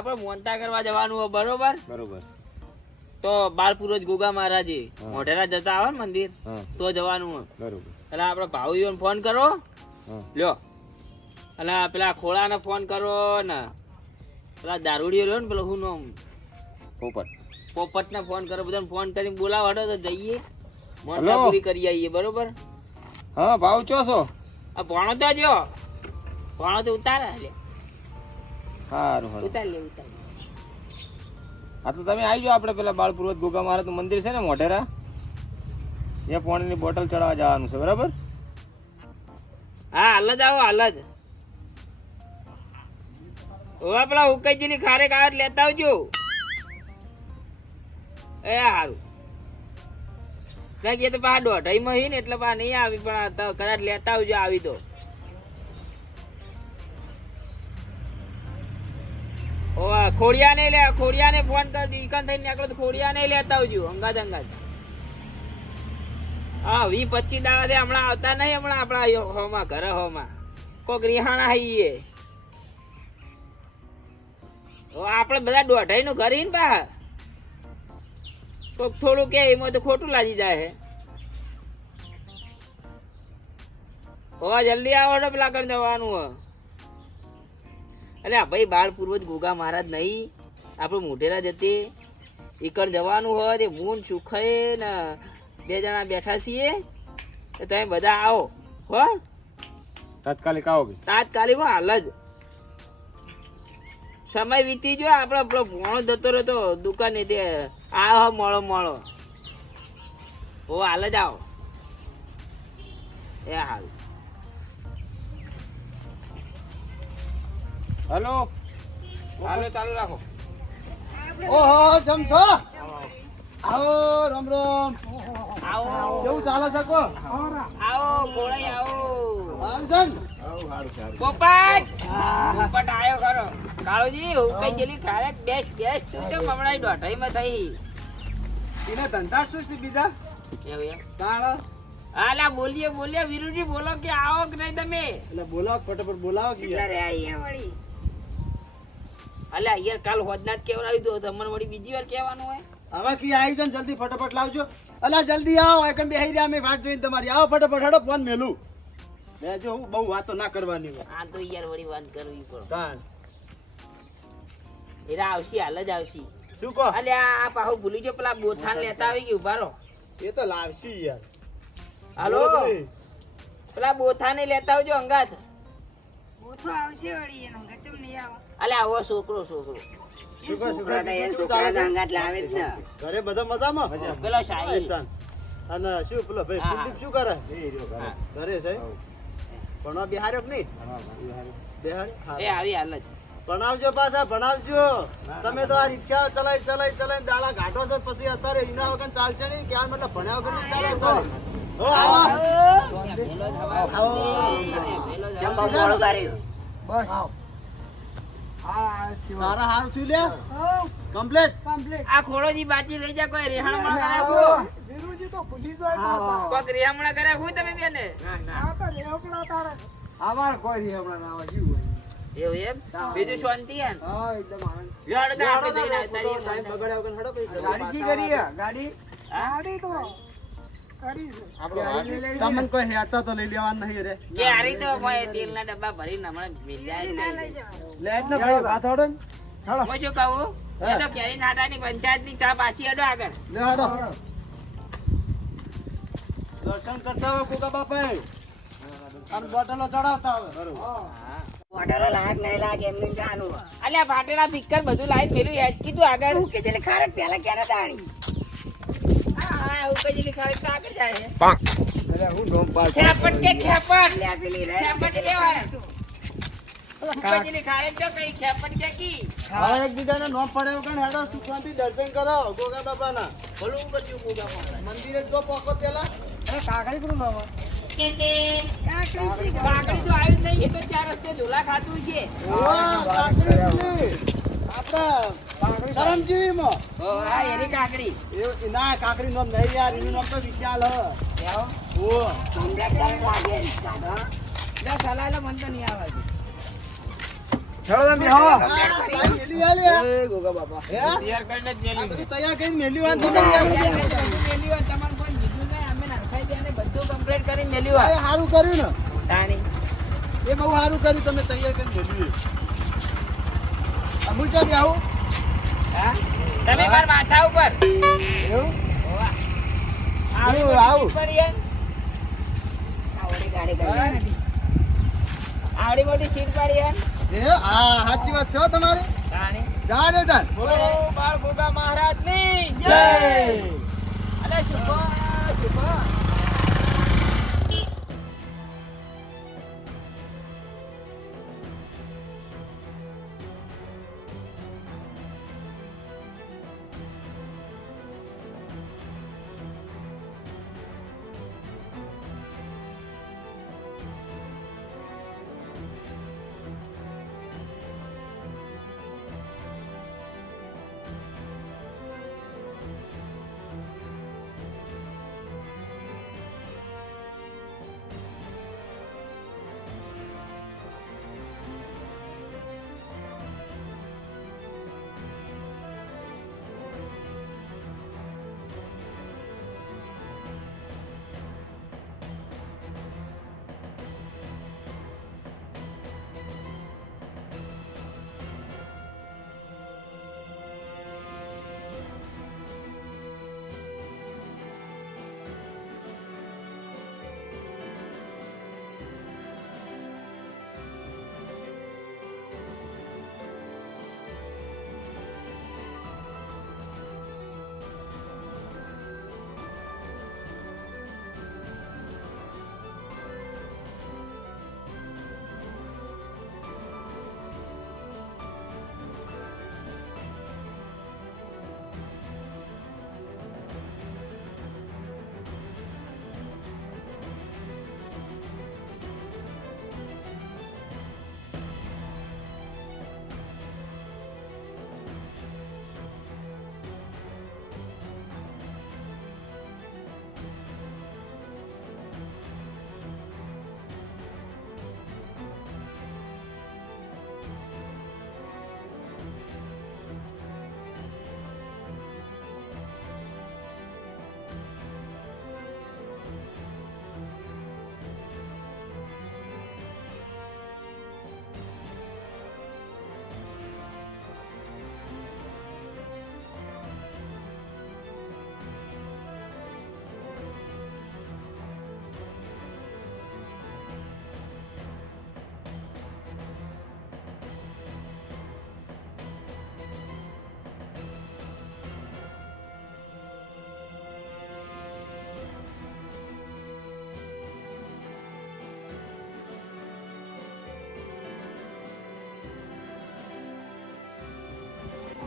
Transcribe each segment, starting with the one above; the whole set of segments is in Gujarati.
આપણે મોનતા કરવા જવાનું હોય, બરોબર બરોબર. તો બાળપુરોજ ગોગા મહારાજે મોઢેરા જતા આવે ને મંદિર તો જવાનું હોય. બરોબર. એટલે આપણે ભાઈઓને ફોન કરો લ્યો, અને પેલા ખોળાને ફોન કરો ને પેલા દારૂડીઓ રહ્યો ને પેલો હું નામ પોપટને ફોન કરો, બધાને ફોન કરીને બોલાવો, હડો તો જઈએ મોનતા પૂરી કરી આવીએ. બરોબર. હા ભાવ ચો છો? આ ભણો તો જો ભણો તો ઉતારે લે. સારું ઉતાર લે ઉતાર. હા તો તમે આવી જાઓ, આપણે પેલા બાળપુરોત ગોગા મહારાજનું મંદિર છે ને મોઢેરા, ત્યાં પાણીની બોટલ ચડાવવા જવાનું છે. બરાબર. હા હાલ જ આવો, હાલ જ. હવે પેલા ઉકાઈજીની ખારે કાવત લેતા આવજો. એ સારું લાગીએ તો પા દોઢાઈમાં હી ને એટલે પા નહીં આવી, પણ કદાચ લેતા આવજો આવી તો. ખોડિયા નહીં લે, ખોડિયા ને ફોન કરજો, ઈકન થઈને નીકળો તો ખોડિયા નહીં લેતા આવજો અંગાજ અંગાજ. હા 20-25 દાડા હમણાં આવતા નહીં, હમણાં આપણા હોમાં ઘરે હોમાં કોક રિહાણા હઈએ. આપણે બધા દોઢાઈ નું ઘર ને પા કોક થોડું કે એમાં તો ખોટું લાગી જાય હે. હોવા જલ્દી આવો ને પેલા કરી જવાનું હે. અલ્યા ભાઈ બાળ પૂર્વજ ગોગા મહારાજ નહીં, આપણે મોઢેરા જતે ઈકણ જવાનું હોય તે મૂન સુખાય ને 2 જણા બેઠા છીએ, તો તમે બધા આવો હો. તાત્કાલિક આવો. તાત્કાલિક હાલ જ. સમય વીતી ગયો, આપણે પેલો ભોણો જતો રહેતો દુકાને, તે આવો મળો મળો હો, હાલ જ આવો. એ હાલ. હેલો, હાલો ચાલુ રાખો. ઓહો જમશો? આવો રામ રામ. આવો કેવું ચાલે છે કો? આવો ગોળાઈ આવો. આમસન પોપટ પોપટ આયો ખરો. કાળુજી હું કઈ જેલી ખારે બેસ્ટ બેસ્ટ તું તો હમણાં દોઢાઈમાં થઈ. એને ધંધા શું છે બીજા? એવું એમ? તાળ આલા બોલીએ બોલીએ વીરુજી બોલો કે આવો કે નહીં તમે? એટલે બોલાવો, ફટાફટ બોલાવો કે યાર. અલ્યા યાર કાલ હોદના જ કેવડાવી દો, તમને વળી બીજી વાર કહેવાનું હોય. હવે કી આવી જાવ, જલ્દી ફટાફટ લાવજો. અલા જલ્દી આવો, એકન બેહી રહ્યા, અમે વાટ જોઈને તમારી. આવો ફટાફટ, હેડો ફોન મેલું. બેજો, હું બહુ વાતો ના કરવાની હોય. આ તો યાર વળી વાત કરવી પડે. તાણ એરા આવશી, હાલ જ આવશી. શું કહો? અલ્યા આ પાહુ ભૂલી જો પેલા બોથાન લેતા આવી ગયું. ઉભા રહો. એ તો લાવશી યાર. હાલો પેલા બોથાને લેતા આવજો અંગાત. બોથો આવશે વળી એનો ગચમ નહીં આવે. અલ્યા આવો છોકરો છોકરો. ઘરે બધા મજામાં? પેલો શાહી અને શું પેલો ભાઈ કુલદીપ શું કરે? ઘરે છે. ભણવા બિહાર્યો કે નહીં? એ આવી હાલ જ. ભણાવજો પાછા, ભણાવજો. તમે તો આ રિક્ષા ચલાઈ ચલાઈ ચલાઈ દાડા ઘાટો છો, પછી અત્યારે એના વગર ચાલશે નહીં. કે મતલબ ભણ્યા વગર નહીં ચાલે અત્યારે. હો આવો. તારા હારું થયું લે? કમ્પ્લીટ. આ ખોડોજી બાજી લઈ જા, કોઈ રેહામણા કરે કોક રેહામણા કરે હું તમે બેને? અમાર કોઈ નહીં હમણાં ના આવે જીવ. એવું એમ? બીજું શાંતિ હે ને? હા એકદમ આનંદ. યાર તો આપણે જઈને આવતા રહીએ. ટાઈમ બગાડ્યા વગર હડો ભાઈ. ગાડી જી કરી હે, ગાડી તમને કોઈ હેરતા તો લઈ લેવાનું નહીં રે. કે આરી તો મોય તેલના ડબ્બા ભરીને હમણાં ભેજાય. લેટ ને ભાઈ વાત હડો ને. હડો. હું શું કહું? એ તો કેરી નાટાની પંચાયતની ચા પાછી હડો આગળ. લે હડો. દર્શન કરતા હોય કોકા બાપા. અને બોટલો ચડાવતા હોય. ઓર્ડરો લાગ નહીં લાગે એમને જાનું અલ્યા ફાટેલા પિક્ચર બધું લાઈન મેલું યાદ કીધું આગળ. હું કે છે ખારે પેલા ક્યારે દાણી હા હું કઈ જેલી ખાલી તો આગળ જાય છે. અરે હું નોમ પાડ. ખેપટ કે ખેપટ? લે પેલી રે ખેપટ કેવાય? કઈ જેલી ખાલી તો કઈ ખેપટ કે કી? હવે એકબીજાને નોમ પડે વગર હેડો સુખવાથી દર્શન કરો ગોગા બાપાના. ભલું કરજો ગોગા મહારાજ. મંદિરે જો પોકો પેલા. અરે કાકડી કોનું નામ? કાકડી તો આવી જ નહીં, એ તો 4 રસ્તે ઝોલા ખાતું છે. આપડા કરમજીવીમાં. હા એની કાકડી. ના કાકડી નામ નહીં યાર, એનું નામ તો વિશાલ હ. ઓ લાગે ના સલાહ મને તો નહીં આવે. ચલો તમે બેહો. ભાઈ મેલી આલે આ. એ ગોગા બાપા હે? તૈયાર કરીને જ આ મેલી બધું તૈયાર કરીને મેલ્યું આ તમે બધું મેલ્યું હોય, તમારે કોઈ કીધું નહીં, અમે નરખાઈ બેને બધું કમ્પ્લીટ કરીને મેલ્યું હોય. એ સારું કર્યું ને તાણી. એ બહુ સારું કર્યું તમે તૈયાર કરીને મેલ્યું અમુલ ચાલી આવું હા? તમે મારા માથા ઉપર એવું હોવા. આવું, આવડી આવું. મોટી સીટ પડી હે? આવડી ગાડી કરી. આવડી મોટી સીટ પડી હે? એ હા સાચી વાત છે હો તમારી તાણી. જા દે તાર બોલો બાળ ગોગા મહારાજની જય અલે શુભો શુભો.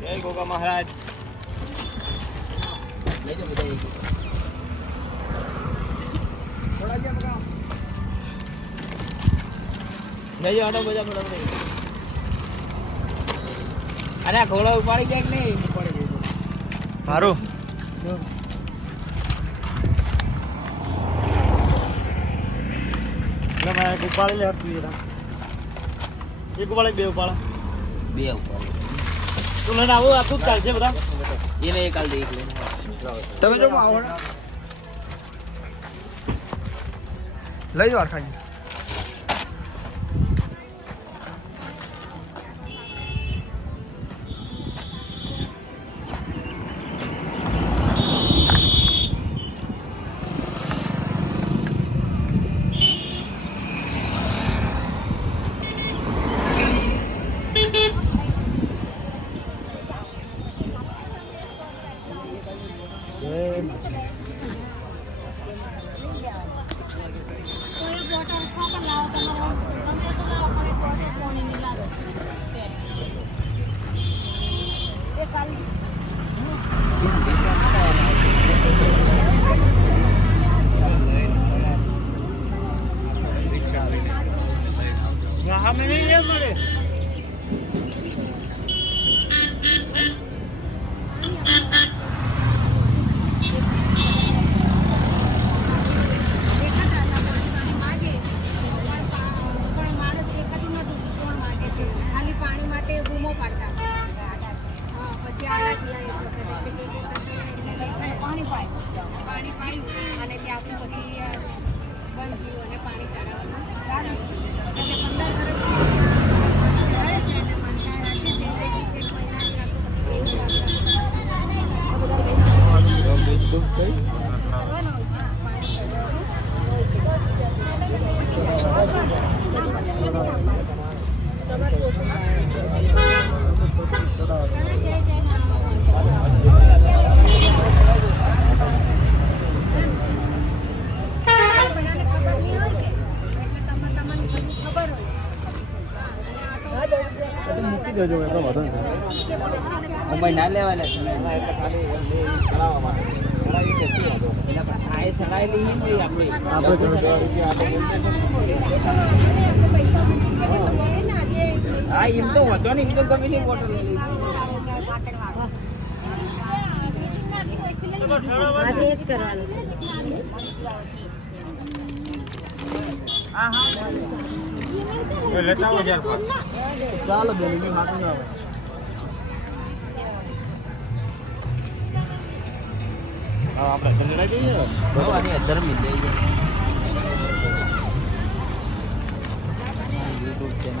જય ગોગા મહારાજ લેજો બધા એક. લેજો હટો બધા ફટાફટ. અરે આ ઘોડા ઉપાડી જાય કે નહીં? સારું ઉપાડી લે તું એક ઉપાડે બે ઉપાડે બે ઉપાડી. તું લઈને આવું આટલું જ ચાલશે બધા એને એક હાલ દેખ લે. તમે જો આવો ને. લઈ જાઓ ખાલી. ખાલી દેજો એટલો વધો ને મુંબઈ ના લેવા લે એટલે ખાલી એમ બે કરાવવા માટે કરાવી કે શું હતો આ એ સલાઈ લઈએ ને આપણે આપણે રૂપિયા હા એમ તો વધો ને એમ તો ગમે તે બોટલ લઈ લઈએ લેતા આવો યાર ચાલો બેન મેં માથું ના આવે હા આપણે અંદર લઈ જઈએ ને આની અંદર મિલ જાય YouTube ચેનલ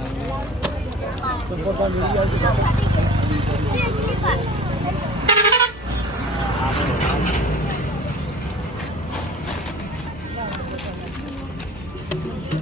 સફળતા મળી જાય છે